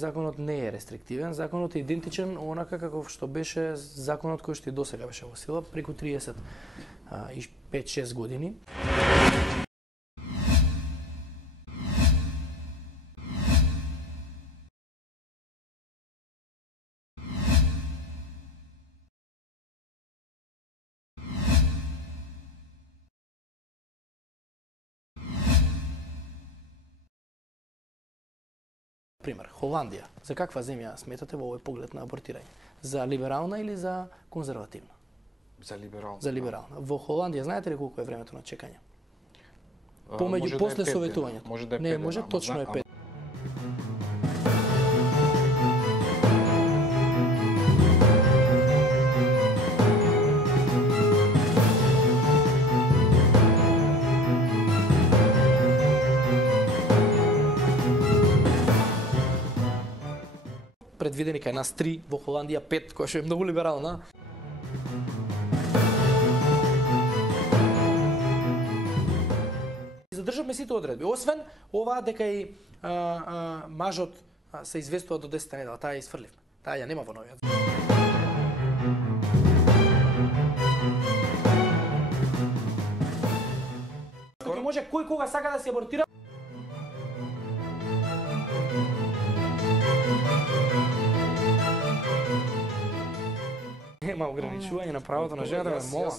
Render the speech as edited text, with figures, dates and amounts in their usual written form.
законот не е рестриктивен, законот е идентичен онака како што беше законот кој што и досега беше во сила преку 35-6 години. Пример, Холандија. За каква земја сметате во овој поглед на абортирање? За либерална или за конзервативна? За либерална. За либерална. Во Холандија знаете ли колку е времето на чекање? Помеѓу после советувањето. Може да е 5 Не, може точно е 5. Предвидени кај нас 3, во Холандија 5, која што е многу либерална. Задржавме сите одредби, освен оваа дека и мажот се известува до 10 недела, таа ја изфрливме. Таа ја нема во новиот. Ќе може кој кога сака да се абортира. Нема ограничување на правото на жената, ме молам.